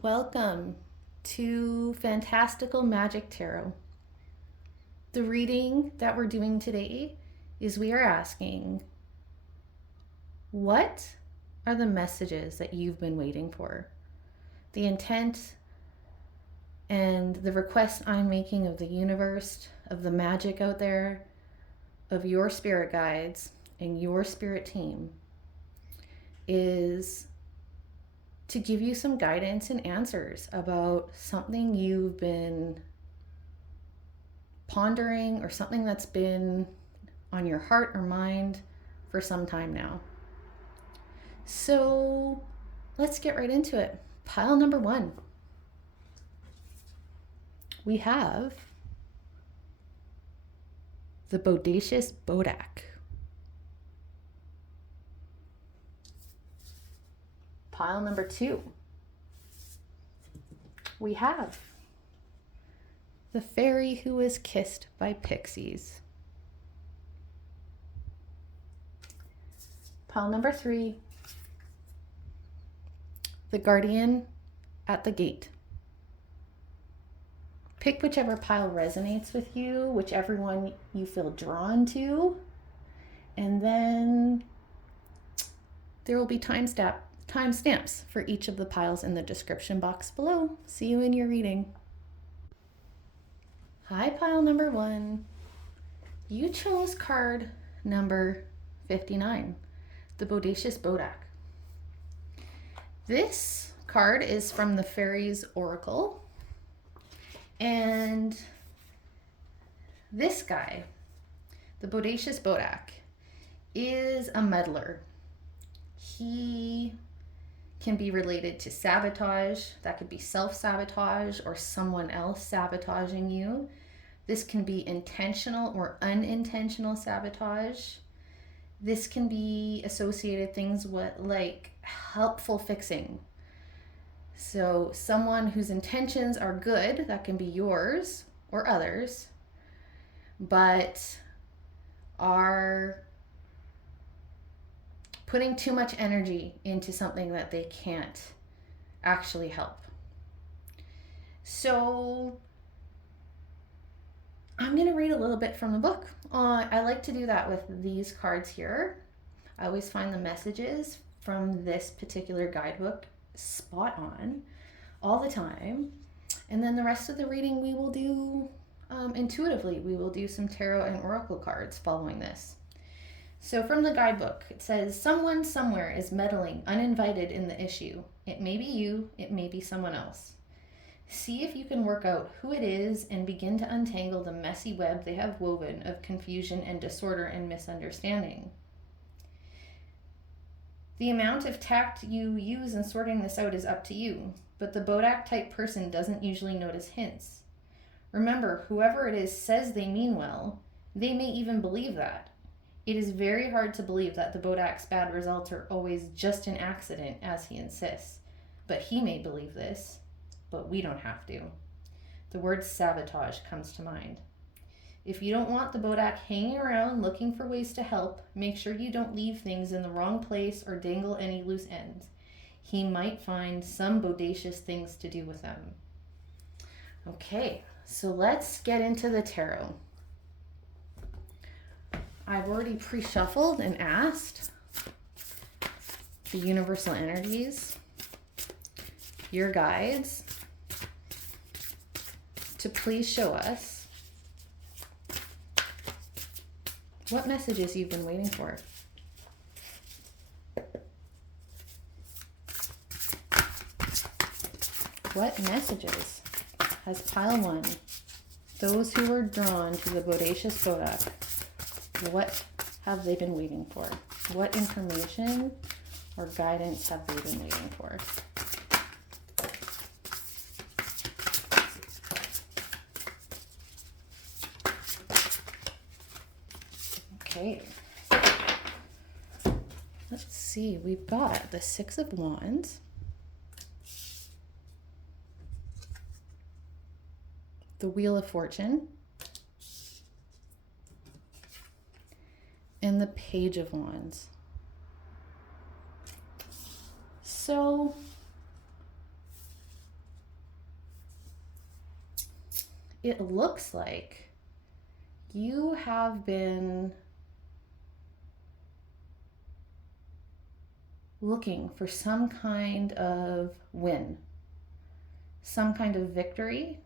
Welcome to Fantastical Magic Tarot. The reading that we're doing today is we are asking, what are the messages that you've been waiting for? The intent and the request I'm making of the universe, of the magic out there, of your spirit guides and your spirit team is to give you some guidance and answers about something you've been pondering or something that's been on your heart or mind for some time now. So let's get right into it. Pile number 1. We have the Bodacious Bodak. Pile number 2. We have the Fairy Who Was Kissed by Pixies. Pile number 3. The Guardian at the Gate. Pick whichever pile resonates with you, whichever one you feel drawn to, and then there will be timestamps for each of the piles in the description box below. See you in your reading. Hi, pile number 1. You chose card number 59, the Bodacious Bodak. This card is from the Fairies Oracle. And this guy, the Bodacious Bodak, is a meddler. He can be related to sabotage. That could be self-sabotage or someone else sabotaging you. This can be intentional or unintentional sabotage. This can be associated things with like helpful fixing. So someone whose intentions are good, that can be yours or others, but are putting too much energy into something that they can't actually help. So I'm going to read a little bit from the book. I like to do that with these cards here. I always find the messages from this particular guidebook spot on all the time. And then the rest of the reading we will do intuitively. We will do some tarot and oracle cards following this. So from the guidebook, it says, someone somewhere is meddling uninvited in the issue. It may be you, it may be someone else. See if you can work out who it is and begin to untangle the messy web they have woven of confusion and disorder and misunderstanding. The amount of tact you use in sorting this out is up to you, but the Bodak type person doesn't usually notice hints. Remember, whoever it is says they mean well. They may even believe that. It is very hard to believe that the Bodak's bad results are always just an accident, as he insists. But he may believe this, but we don't have to. The word sabotage comes to mind. If you don't want the Bodak hanging around looking for ways to help, make sure you don't leave things in the wrong place or dangle any loose ends. He might find some bodacious things to do with them. Okay, so let's get into the tarot. I've already pre-shuffled and asked the universal energies, your guides, to please show us what messages you've been waiting for. What messages has pile 1, those who were drawn to the Bodacious Bodak, what have they been waiting for? What information or guidance have they been waiting for? Okay, let's see, we've got the 6 of Wands, the Wheel of Fortune, and the Page of Wands. So it looks like you have been looking for some kind of win, some kind of victory,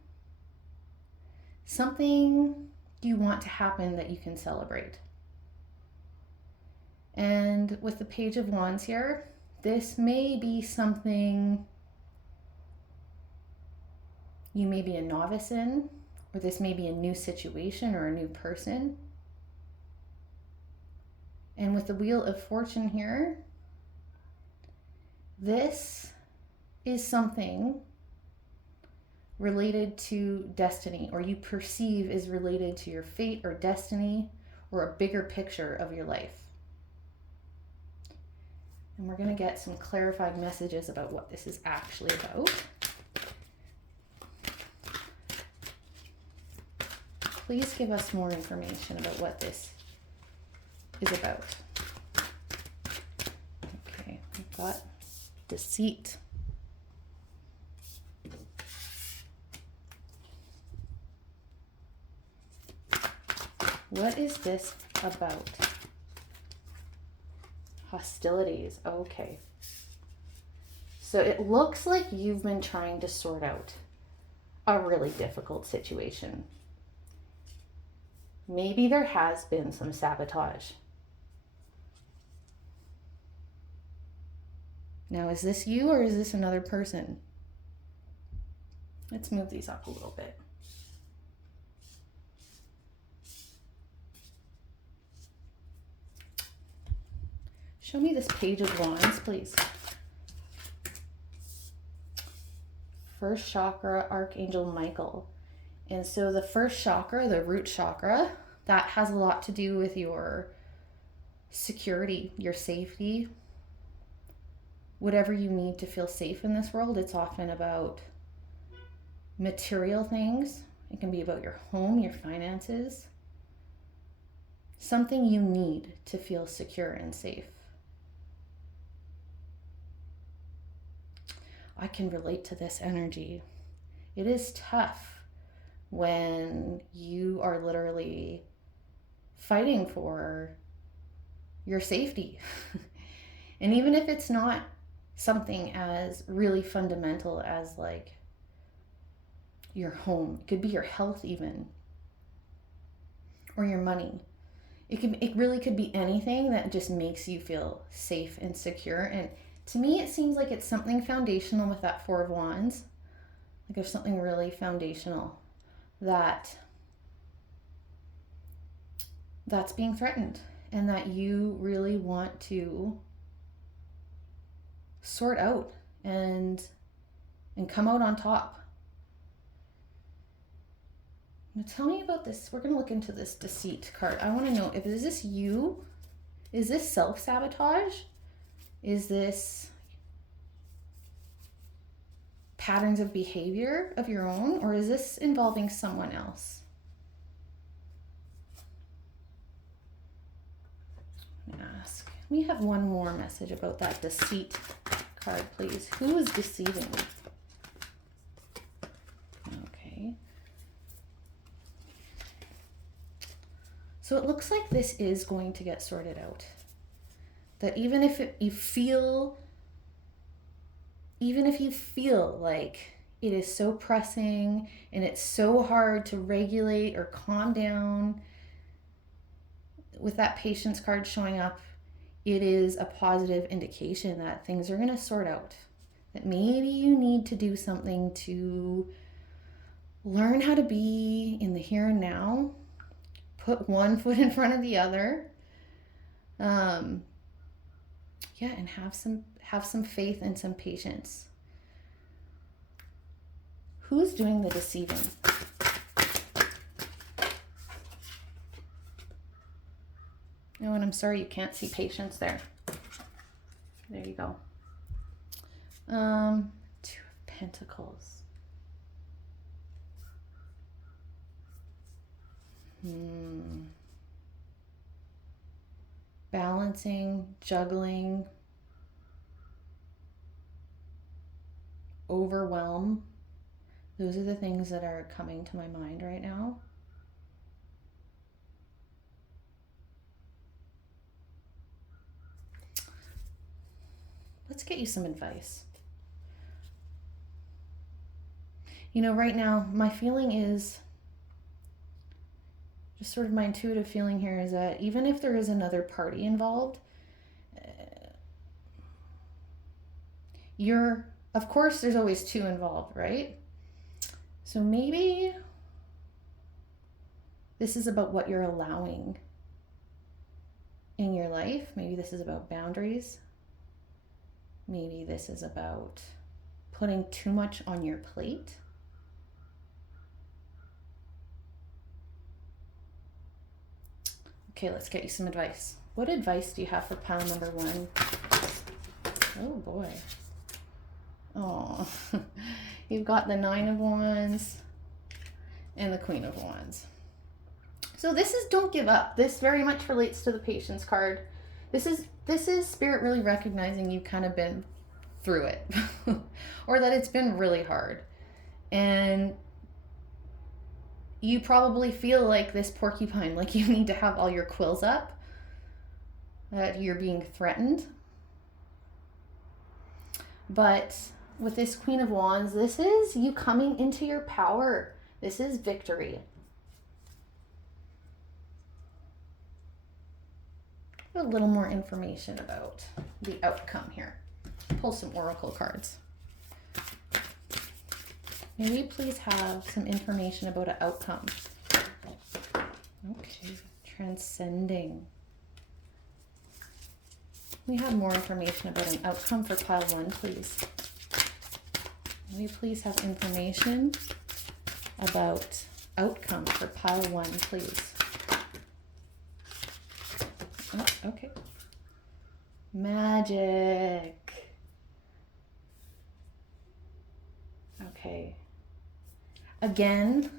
something you want to happen that you can celebrate. And with the Page of Wands here, this may be something you may be a novice in, or this may be a new situation or a new person. And with the Wheel of Fortune here, this is something related to destiny, or you perceive is related to your fate or destiny, or a bigger picture of your life. And we're going to get some clarified messages about what this is actually about. Please give us more information about what this is about. Okay, we've got deceit. What is this about? Hostilities. Okay. So it looks like you've been trying to sort out a really difficult situation. Maybe there has been some sabotage. Now, is this you or is this another person? Let's move these up a little bit. Show me this Page of Wands, please. First chakra, Archangel Michael. And so the first chakra, the root chakra, that has a lot to do with your security, your safety, whatever you need to feel safe in this world. It's often about material things. It can be about your home, your finances, something you need to feel secure and safe. I can relate to this energy. It is tough when you are literally fighting for your safety. And even if it's not something as really fundamental as like your home, it could be your health even, or your money. It really could be anything that just makes you feel safe and secure. And to me, it seems like it's something foundational with that Four of Wands. Like there's something really foundational that's being threatened, and that you really want to sort out and come out on top. Now tell me about this. We're going to look into this deceit card. I want to know, is this you? Is this self-sabotage? Is this patterns of behavior of your own, or is this involving someone else? Let me ask. We have one more message about that deceit card, please. Who is deceiving? Okay. So it looks like this is going to get sorted out. That even if you feel like it is so pressing and it's so hard to regulate or calm down, with that patience card showing up, it is a positive indication that things are going to sort out. That maybe you need to do something to learn how to be in the here and now, put one foot in front of the other. And have some faith and some patience. Who's doing the deceiving? Oh, and I'm sorry you can't see patience there. There you go. Two of Pentacles. Balancing, juggling, overwhelm, Those are the things that are coming to my mind right now. Let's get you some advice. You know, right now, my feeling is, just sort of my intuitive feeling here is that even if there is another party involved, of course, there's always two involved, right? So maybe this is about what you're allowing in your life. Maybe this is about boundaries. Maybe this is about putting too much on your plate. Okay, let's get you some advice. What advice do you have for pile number 1? Oh boy. Oh, you've got the 9 of Wands and the Queen of Wands. So this is don't give up. This very much relates to the Patience card. This is Spirit really recognizing you've kind of been through it or that it's been really hard. And you probably feel like this porcupine, like you need to have all your quills up, that you're being threatened. But with this Queen of Wands, this is you coming into your power. This is victory. A little more information about the outcome here. Pull some oracle cards. May we please have some information about an outcome? Okay, transcending. We have more information about an outcome for pile 1, please. May we please have information about outcome for pile 1, please. Oh, okay. Magic. Okay. Again,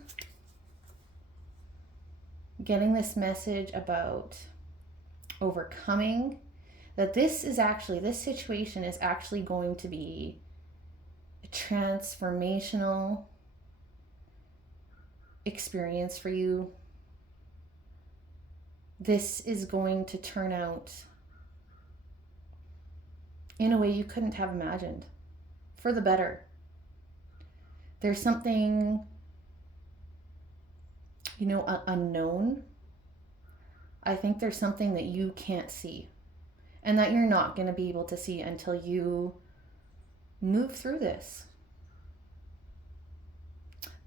getting this message about overcoming, that this situation is actually going to be a transformational experience for you. This is going to turn out in a way you couldn't have imagined, for the better. There's something, unknown. I think there's something that you can't see and that you're not going to be able to see until you move through this.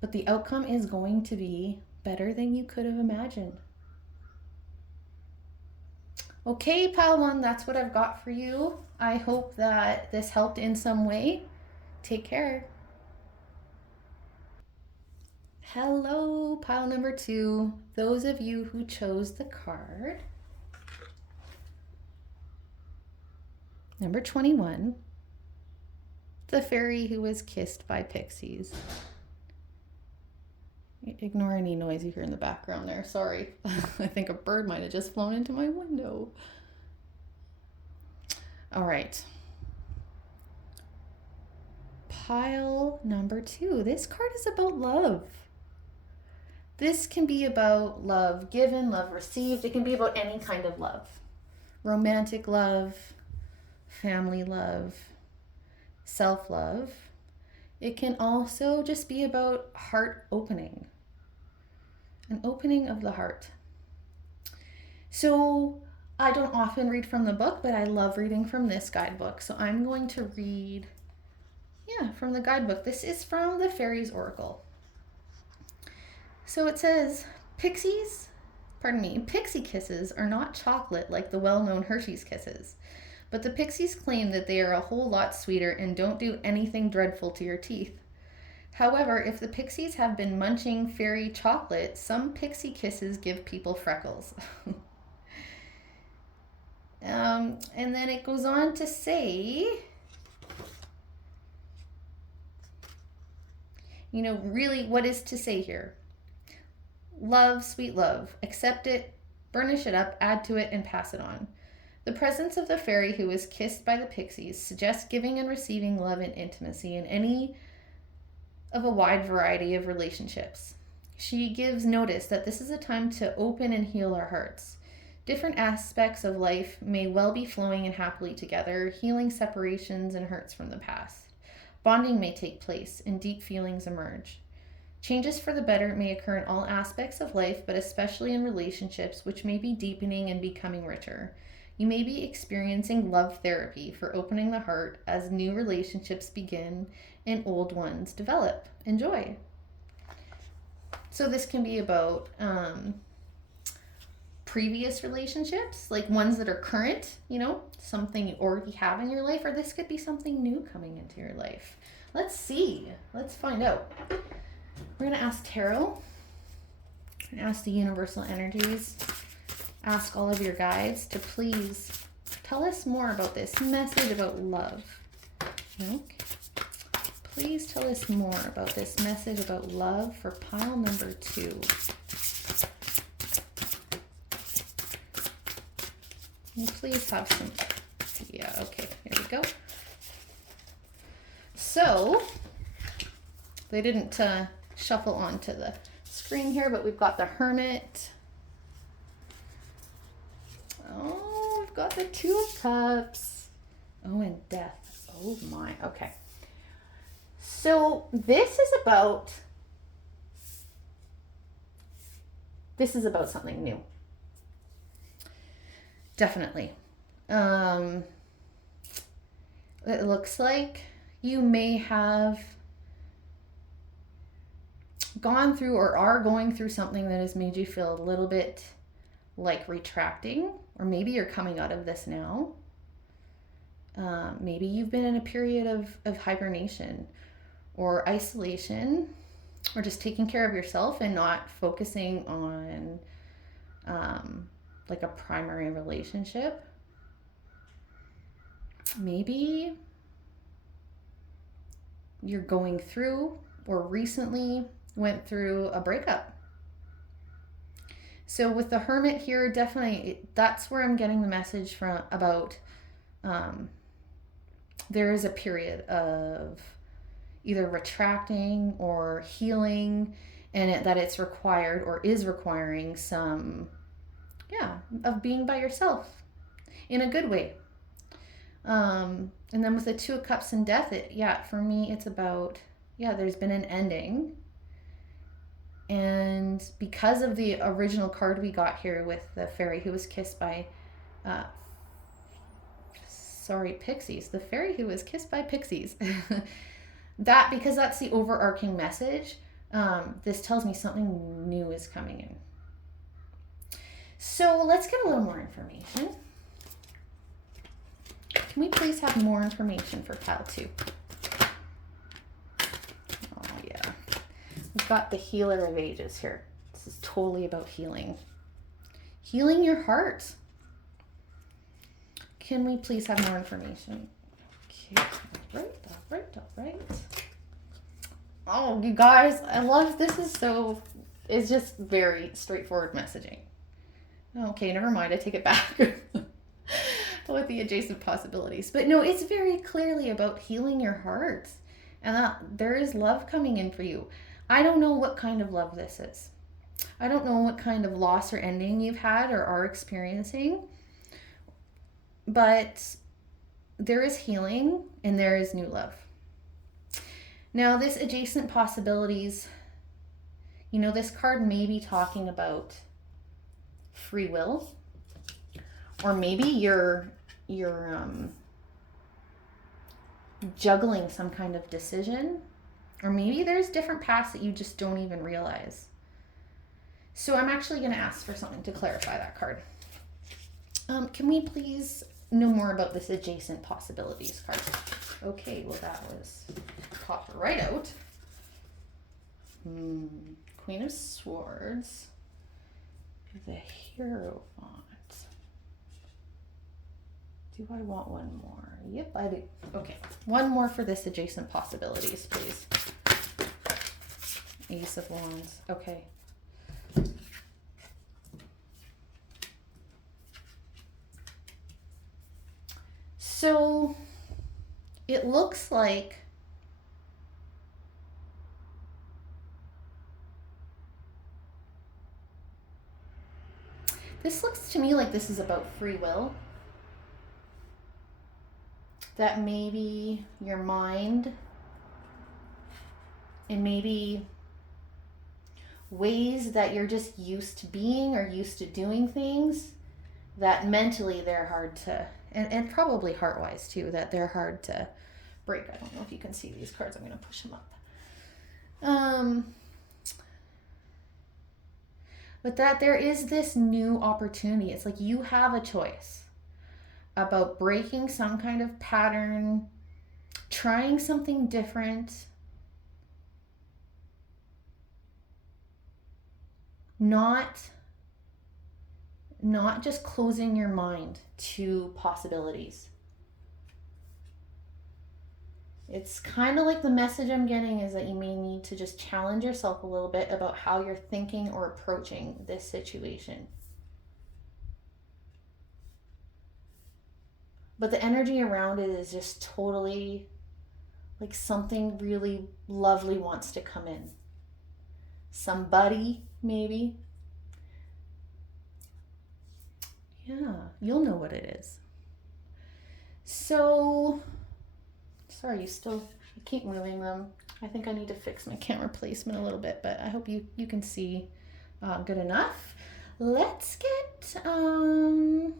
But the outcome is going to be better than you could have imagined. Okay, pile 1, that's what I've got for you. I hope that this helped in some way. Take care. Hello, pile number 2. Those of you who chose the card. Number 21. The fairy who was kissed by pixies. Ignore any noise you hear in the background there. Sorry. I think a bird might have just flown into my window. All right. Pile number 2. This card is about love. This can be about love given, love received. It can be about any kind of love. Romantic love, family love, self-love. It can also just be about heart opening. An opening of the heart. So I don't often read from the book, but I love reading from this guidebook. So I'm going to read, from the guidebook. This is from the Fairies Oracle. So it says, pixie kisses are not chocolate like the well-known Hershey's Kisses. But the pixies claim that they are a whole lot sweeter and don't do anything dreadful to your teeth. However, if the pixies have been munching fairy chocolate, some pixie kisses give people freckles. And then it goes on to say, really what is to say here? Love, sweet love. Accept it, burnish it up, add to it, and pass it on. The presence of the fairy who was kissed by the pixies suggests giving and receiving love and intimacy in any of a wide variety of relationships. She gives notice that this is a time to open and heal our hearts. Different aspects of life may well be flowing and happily together, healing separations and hurts from the past. Bonding may take place and deep feelings emerge. Changes for the better may occur in all aspects of life, but especially in relationships, which may be deepening and becoming richer. You may be experiencing love therapy for opening the heart as new relationships begin and old ones develop. Enjoy. So this can be about previous relationships, like ones that are current, something you already have in your life, or this could be something new coming into your life. Let's see. Let's find out. We're going to ask tarot. We're going to ask the universal energies. Ask all of your guides to please tell us more about this message about love. Okay. Please tell us more about this message about love for pile number 2. Can you please have some... Yeah, okay, here we go. So, they didn't shuffle onto the screen here, but we've got the Hermit. Oh, we've got the 2 of Cups. Oh, and Death. Oh my, okay. So this is about something new. Definitely. It looks like you may have gone through or are going through something that has made you feel a little bit like retracting, or maybe you're coming out of this now. Maybe you've been in a period of hibernation or isolation, or just taking care of yourself and not focusing on like a primary relationship. Maybe you're going through or recently went through a breakup. So with the Hermit here, definitely that's where I'm getting the message from about there is a period of either retracting or healing, and that it's required or is requiring some, of being by yourself in a good way. And then with the 2 of Cups and Death, for me, it's about, there's been an ending. And because of the original card we got here with the fairy who was kissed by, pixies, the fairy who was kissed by pixies, because that's the overarching message, this tells me something new is coming in. So let's get a little more information. Can we please have more information for pile 2? Oh, yeah. We've got the Healer of Ages here. This is totally about healing. Healing your heart. Can we please have more information? Okay, all right. Oh, you guys, I love this. It's just very straightforward messaging. Okay, never mind. I take it back. With the adjacent possibilities. But no, it's very clearly about healing your heart. And that there is love coming in for you. I don't know what kind of love this is. I don't know what kind of loss or ending you've had or are experiencing. But there is healing and there is new love. Now, this adjacent possibilities, this card may be talking about free will, or maybe you're juggling some kind of decision, or maybe there's different paths that you just don't even realize. So I'm actually going to ask for something to clarify that card. Can we please know more about this adjacent possibilities card? Okay, well that was popped right out. Queen of Swords, the Hierophant. Do I want one more? Yep, I do. Okay, one more for this adjacent possibilities, please. Ace of Wands. Okay. So it looks like This looks to me like this is about free will. That maybe your mind and maybe ways that you're just used to being or used to doing things, that mentally they're hard to, and probably heart-wise too, that they're hard to break. I don't know if you can see these cards. I'm going to push them up. But that there is this new opportunity. It's like you have a choice about breaking some kind of pattern, trying something different, not just closing your mind to possibilities. It's kind of like the message I'm getting is that you may need to just challenge yourself a little bit about how you're thinking or approaching this situation. But the energy around it is just totally like something really lovely wants to come in. Somebody, maybe. Yeah, you'll know what it is. So, sorry, you keep moving them. I think I need to fix my camera placement a little bit, but I hope you can see good enough. Let's get some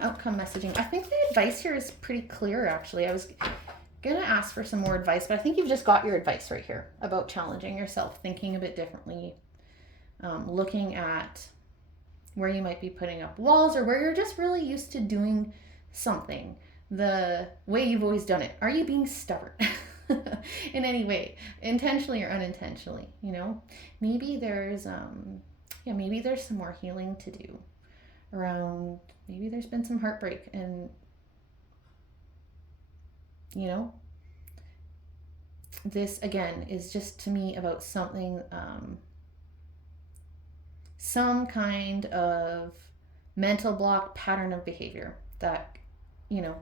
outcome messaging. I think the advice here is pretty clear, actually. I was gonna ask for some more advice, but I think you've just got your advice right here about challenging yourself, thinking a bit differently, looking at where you might be putting up walls or where you're just really used to doing something the way you've always done it. Are you being stubborn in any way, intentionally or unintentionally? You know, maybe there's some more healing to do around. Maybe there's been some heartbreak, and you know, this again is just to me about something, some kind of mental block pattern of behavior that, you know,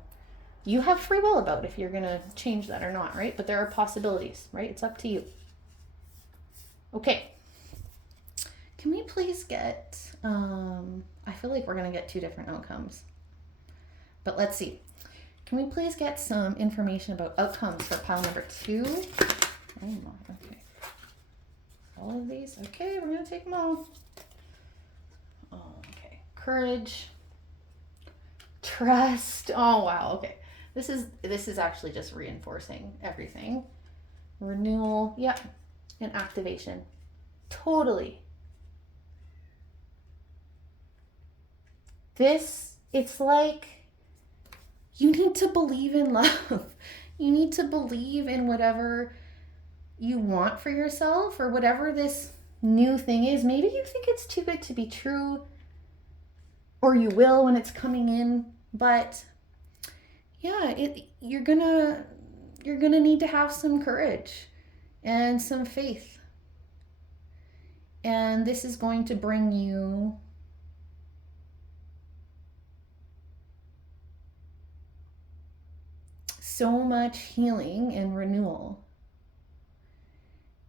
you have free will about if you're going to change that or not, right? But there are possibilities, right? It's up to you. Okay. Can we please get, I feel like we're going to get two different outcomes, but let's see. Can we please get some information about outcomes for pile number 2? Oh my, okay. All of these? Okay, we're going to take them all. Okay. Courage. Trust. Oh wow, okay. This is actually just reinforcing everything. Renewal, yep. And activation. Totally. It's like you need to believe in love. You need to believe in whatever you want for yourself or whatever this new thing is. Maybe you think it's too good to be true, or you will when it's coming in, but yeah, you're gonna need to have some courage and some faith. And this is going to bring you so much healing and renewal.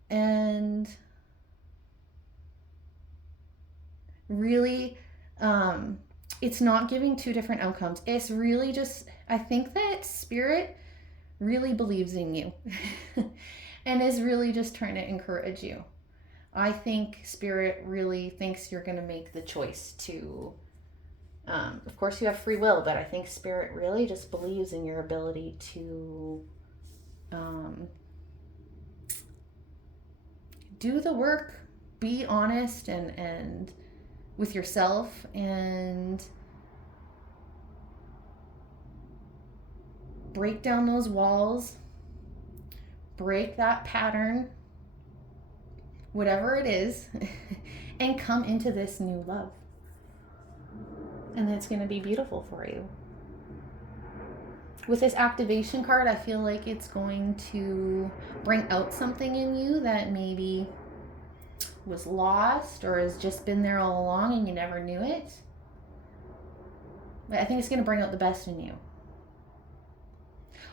And really, it's not giving two different outcomes. It's really just, I think that Spirit really believes in you and is really just trying to encourage you. I think Spirit really thinks you're going to make the choice to, of course you have free will, but I think Spirit really just believes in your ability to do the work, be honest and with yourself, and break down those walls, break that pattern, whatever it is, and come into this new love. And it's going to be beautiful for you. With this activation card, I feel like it's going to bring out something in you that maybe was lost or has just been there all along and you never knew it. But I think it's going to bring out the best in you.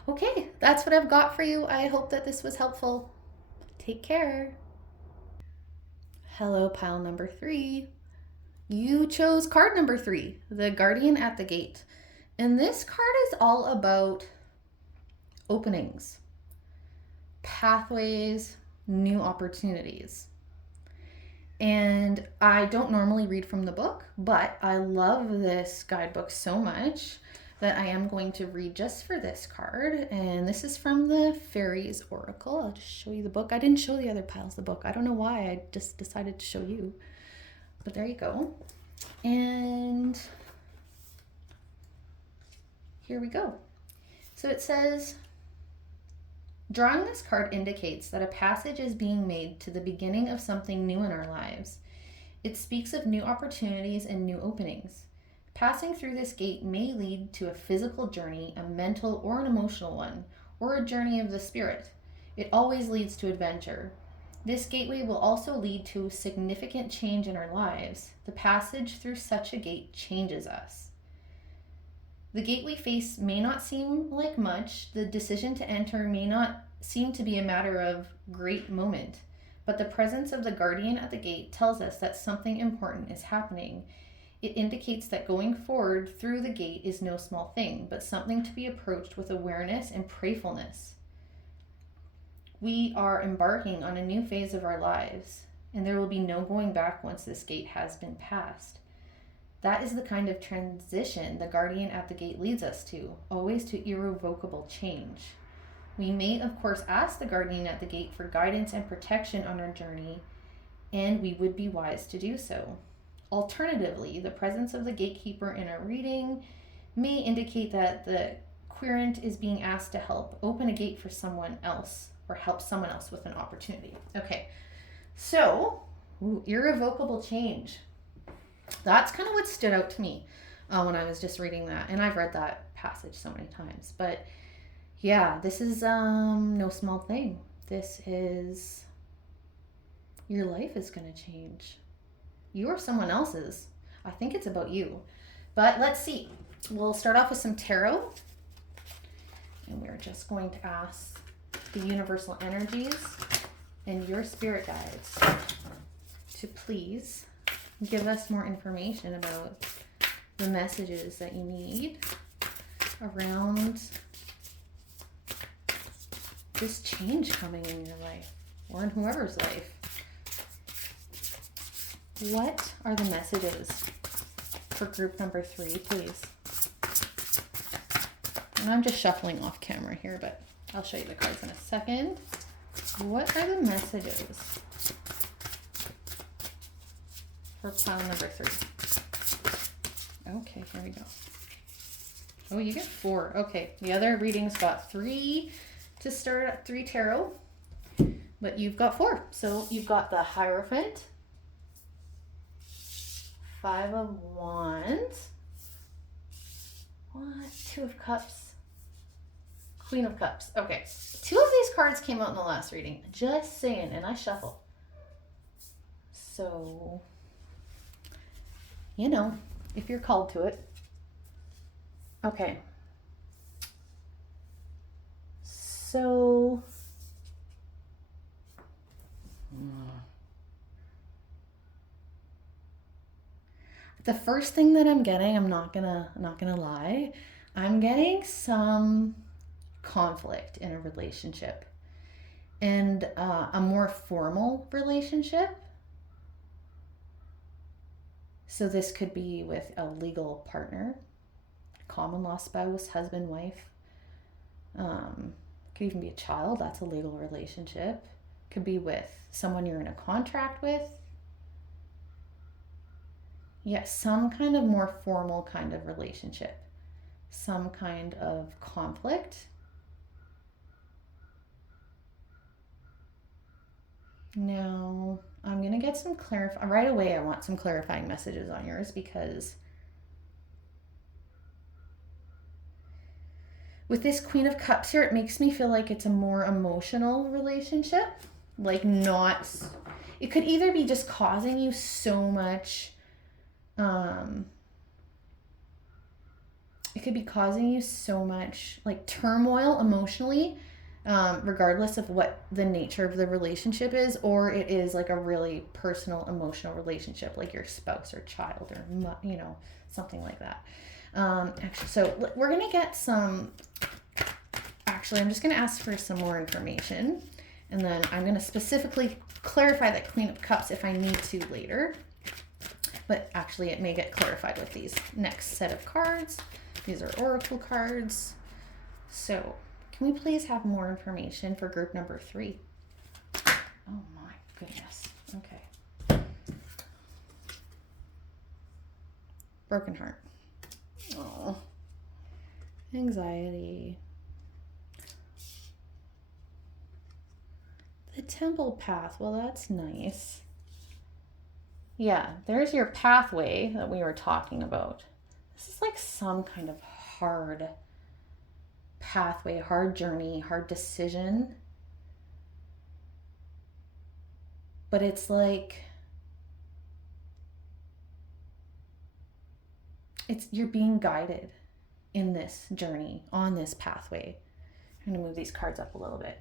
Okay, that's what I've got for you. I hope that this was helpful. Take care. Hello, pile number 3. You chose card number 3, the Guardian at the Gate. And this card is all about openings, pathways, new opportunities. And I don't normally read from the book, but I love this guidebook so much that I am going to read just for this card. And this is from the Fairies Oracle. I'll just show you the book. I didn't show the other piles the book. I don't know why. I just decided to show you. But there you go. And here we go. So it says, drawing this card indicates that a passage is being made to the beginning of something new in our lives. It speaks of new opportunities and new openings. Passing through this gate may lead to a physical journey, a mental or an emotional one, or a journey of the spirit. It always leads to adventure. This gateway will also lead to significant change in our lives. The passage through such a gate changes us. The gate we face may not seem like much. The decision to enter may not seem to be a matter of great moment, but the presence of the guardian at the gate tells us that something important is happening. It indicates that going forward through the gate is no small thing, but something to be approached with awareness and prayerfulness. We are embarking on a new phase of our lives, and there will be no going back once this gate has been passed. That is the kind of transition the guardian at the gate leads us to, always to irrevocable change. We may, of course, ask the guardian at the gate for guidance and protection on our journey, and we would be wise to do so. Alternatively, the presence of the gatekeeper in a reading may indicate that the querent is being asked to help open a gate for someone else or help someone else with an opportunity. Okay, so irrevocable change. That's kind of what stood out to me when I was just reading that. And I've read that passage so many times. But yeah, this is no small thing. This is, your life is going to change. You or someone else's. I think it's about you. But let's see. We'll start off with some tarot. And we're just going to ask the universal energies and your spirit guides to please give us more information about the messages that you need around this change coming in your life or in whoever's life. What are the messages for group number 3, please? And I'm just shuffling off camera here, but I'll show you the cards in a second. What are the messages for pile number 3? Okay, here we go. Oh, you get 4. Okay, the other readings got 3 to start at 3 tarot, but you've got 4. So you've got the Hierophant, 5 of Wands, 2 of Cups, Queen of Cups. Okay, 2 of these cards came out in the last reading. Just saying, and I shuffle. So, you know, if you're called to it. Okay. So, the first thing that I'm getting, I'm not gonna lie, I'm getting some conflict in a relationship, and a more formal relationship. So this could be with a legal partner, common law spouse, husband, wife. Could even be a child. That's a legal relationship. Could be with someone you're in a contract with. Yes, some kind of more formal kind of relationship. Some kind of conflict. Now, I'm going to get some right away. I want some clarifying messages on yours, because with this Queen of Cups here, it makes me feel like it's a more emotional relationship. Like, not, it could either be just causing you so much, it could be causing you so much like turmoil emotionally regardless of what the nature of the relationship is, or it is like a really personal, emotional relationship, like your spouse or child or, you know, something like that. Actually, so we're going to get some, actually, I'm just going to ask for some more information, and then I'm going to specifically clarify that Queen of Cups if I need to later. But actually, it may get clarified with these next set of cards. These are oracle cards. So, can we please have more information for group number 3? Oh my goodness. Okay. Broken heart. Oh. Anxiety. The temple path. Well, that's nice. Yeah, there's your pathway that we were talking about. This is like some kind of hard pathway, hard journey, hard decision. But it's like, you're being guided in this journey, on this pathway. I'm going to move these cards up a little bit.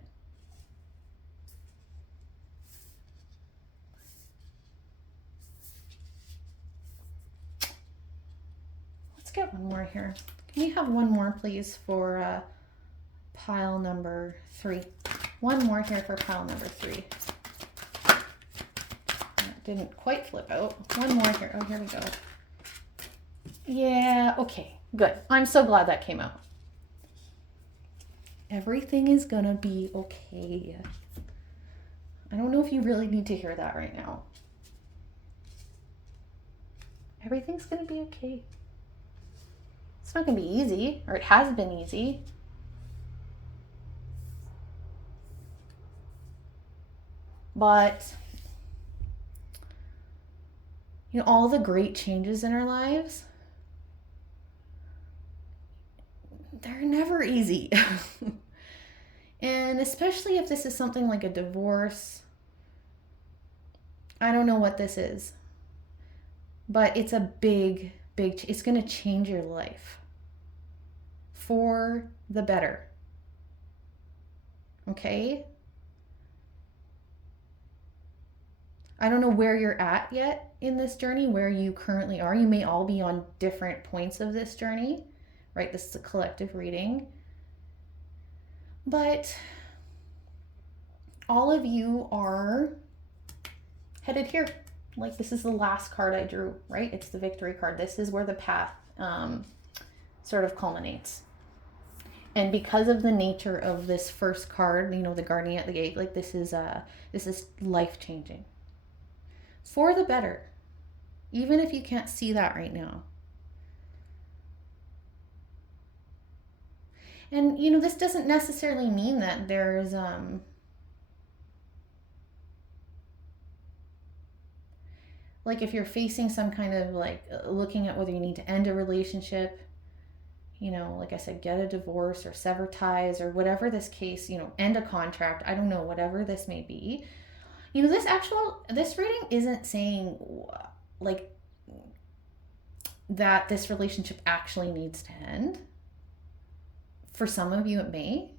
Let's get one more here. Can we have one more, please, for pile number 3? One more here for pile number 3. That didn't quite flip out. One more here. Oh, here we go. Yeah, okay, good. I'm so glad that came out. Everything is gonna be okay. I don't know if you really need to hear that right now. Everything's gonna be okay. It's not gonna be easy, or it has been easy. But, you know, all the great changes in our lives, they're never easy. And especially if this is something like a divorce. I don't know what this is, but it's a big, it's going to change your life for the better. Okay? I don't know where you're at yet in this journey, where you currently are. You may all be on different points of this journey, right? This is a collective reading. But all of you are headed here. Like, this is the last card I drew, right? It's the victory card. This is where the path sort of culminates. And because of the nature of this first card, you know, the guardian at the gate, like this is life-changing. For the better. Even if you can't see that right now. And, you know, this doesn't necessarily mean that there's, like if you're facing some kind of like looking at whether you need to end a relationship, you know, like I said, get a divorce or sever ties or whatever this case, you know, end a contract, I don't know, whatever this may be. You know, this reading isn't saying like that this relationship actually needs to end. For some of you, it may,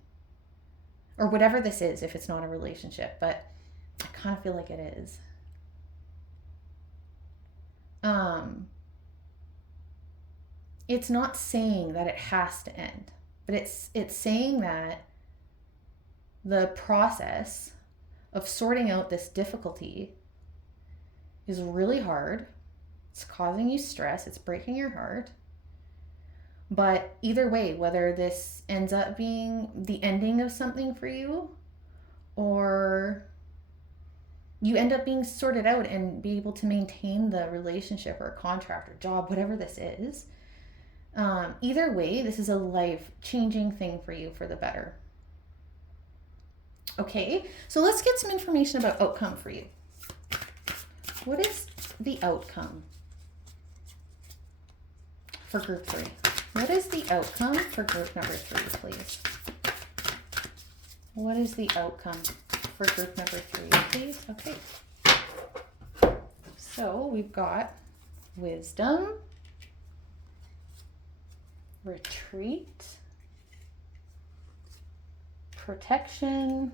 or whatever this is, if it's not a relationship, but I kind of feel like it is. It's not saying that it has to end, but it's saying that the process of sorting out this difficulty is really hard. It's causing you stress. It's breaking your heart. But either way, whether this ends up being the ending of something for you, or you end up being sorted out and be able to maintain the relationship or contract or job, whatever this is, either way, this is a life-changing thing for you for the better. Okay, so let's get some information about outcome for you. What is the outcome for group 3? What is the outcome for group number 3, please? What is the outcome for group number 3, please? Okay. So we've got wisdom, retreat, protection,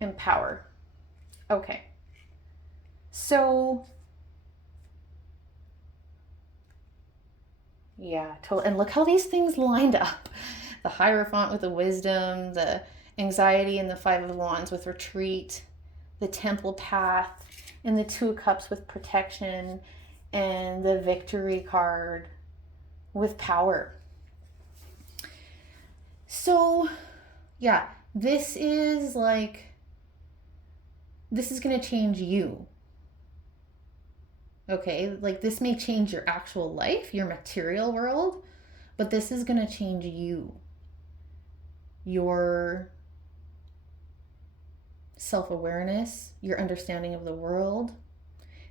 and power. Okay. So, yeah, totally. And look how these things lined up. The Hierophant with the wisdom, the anxiety and the Five of Wands with retreat, the Temple path, and the Two of Cups with protection, and the Victory card with power. So, yeah, this is going to change you. Okay, like this may change your actual life, your material world, but this is going to change you. Your self-awareness, your understanding of the world.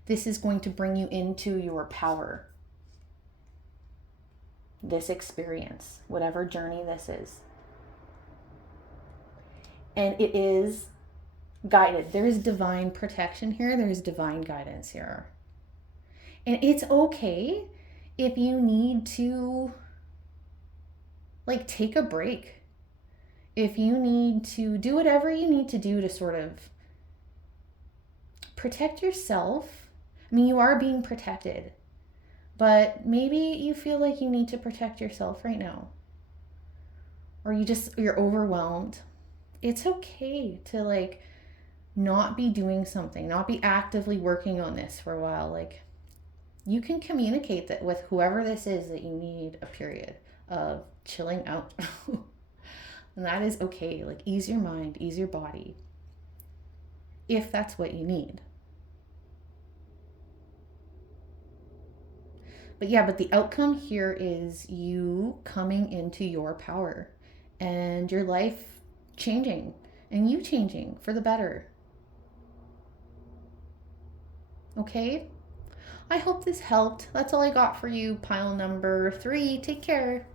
This is going to bring you into your power. This experience, whatever journey this is. And it is guided. There is divine protection here. There is divine guidance here. And it's okay if you need to take a break. If you need to do whatever you need to do to sort of protect yourself. I mean, you are being protected, but maybe you feel like you need to protect yourself right now. Or you're overwhelmed. It's okay to not be doing something, not be actively working on this for a while. You can communicate that with whoever this is that you need a period of chilling out. And that is okay. Ease your mind, ease your body, if that's what you need. But the outcome here is you coming into your power and your life changing and you changing for the better. Okay? I hope this helped. That's all I got for you, pile number 3. Take care.